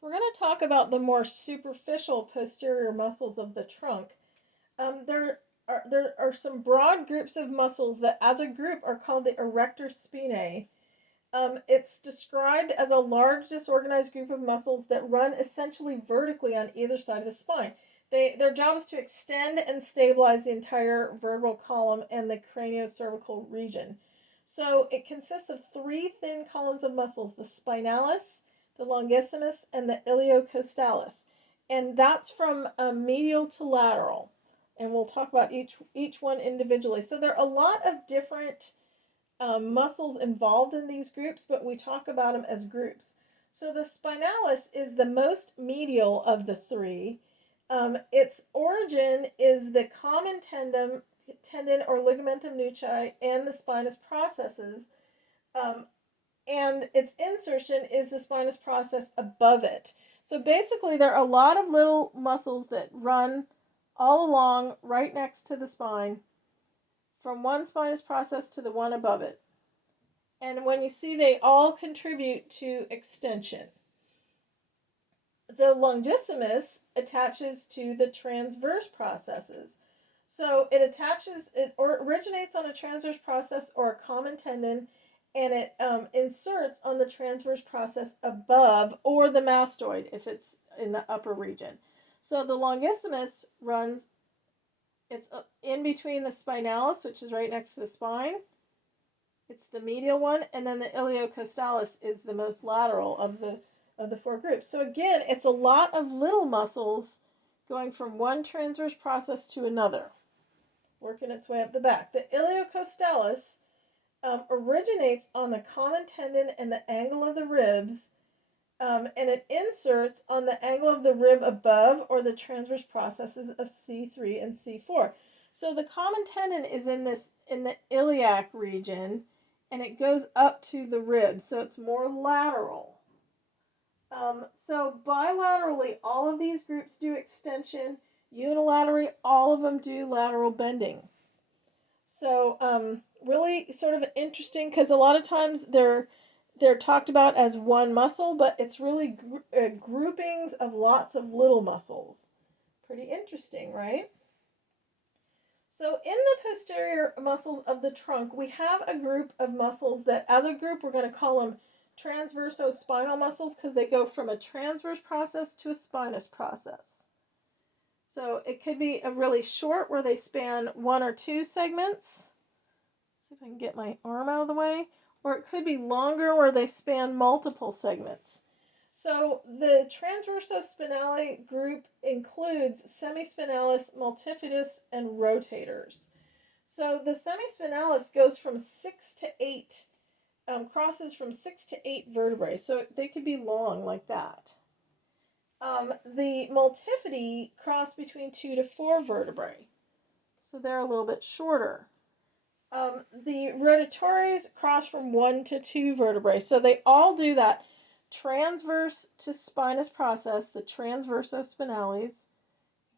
So we're going to talk about the more superficial posterior muscles of the trunk. There are some broad groups of muscles that, as a group, are called the Erector Spinae. It's described as a large disorganized group of muscles that run essentially vertically on either side of the spine. Their job is to extend and stabilize the entire vertebral column and the craniocervical region. So it consists of three thin columns of muscles: the spinalis, the longissimus, and the iliocostalis. And that's from medial to lateral. And we'll talk about each one individually. So there are a lot of different muscles involved in these groups, but we talk about them as groups. So the spinalis is the most medial of the three. Its origin is the common tendon or ligamentum nuchae and the spinous processes, and its insertion is the spinous process above it. So basically, there are a lot of little muscles that run all along right next to the spine, from one spinous process to the one above it. And when you see, they all contribute to extension. The longissimus attaches to the transverse processes. So it originates on a transverse process or a common tendon, and it inserts on the transverse process above, or the mastoid if it's in the upper region. So the longissimus runs, it's in between the spinalis, which is right next to the spine. It's the medial one, and then the iliocostalis is the most lateral of the four groups. So again, it's a lot of little muscles going from one transverse process to another, working its way up the back. The iliocostalis originates on the common tendon and the angle of the ribs, and it inserts on the angle of the rib above, or the transverse processes of C3 and C4. So the common tendon is in the iliac region, and it goes up to the ribs, so it's more lateral. So bilaterally, all of these groups do extension. Unilaterally, all of them do lateral bending. So really sort of interesting, because a lot of times they're talked about as one muscle, but it's really groupings of lots of little muscles. Pretty interesting, right? So in the posterior muscles of the trunk, we have a group of muscles that, as a group, we're going to call them transversospinal muscles, because they go from a transverse process to a spinous process. So it could be a really short, where they span one or two segments. Let's see if I can get my arm out of the way. Or it could be longer, where they span multiple segments. So the transversospinale group includes semispinalis, multifidus, and rotators. So the semispinalis goes from 6 to 8, crosses from 6 to 8 vertebrae. So they could be long like that. The multifidi cross between 2 to 4 vertebrae. So they're a little bit shorter. The rotatores cross from 1 to 2 vertebrae. So they all do that transverse to spinous process, the transversospinales.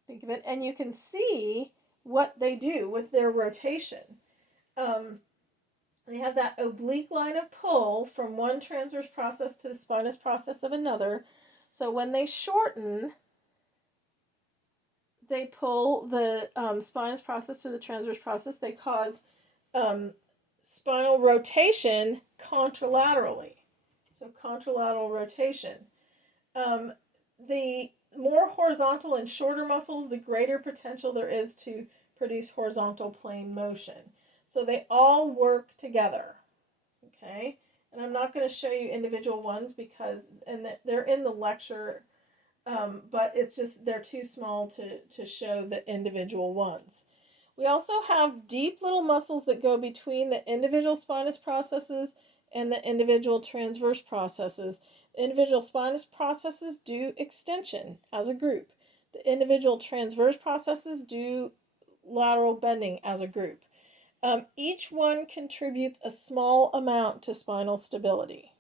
Think of it, and you can see what they do with their rotation. They have that oblique line of pull from one transverse process to the spinous process of another. So when they shorten, they pull the spinous process to the transverse process. They cause spinal rotation contralaterally. So contralateral rotation. The more horizontal and shorter muscles, the greater potential there is to produce horizontal plane motion. So they all work together. Okay? And I'm not going to show you individual ones because they're in the lecture, but it's just they're too small to show the individual ones. We also have deep little muscles that go between the individual spinous processes and the individual transverse processes. The individual spinous processes do extension as a group. The individual transverse processes do lateral bending as a group. Each one contributes a small amount to spinal stability.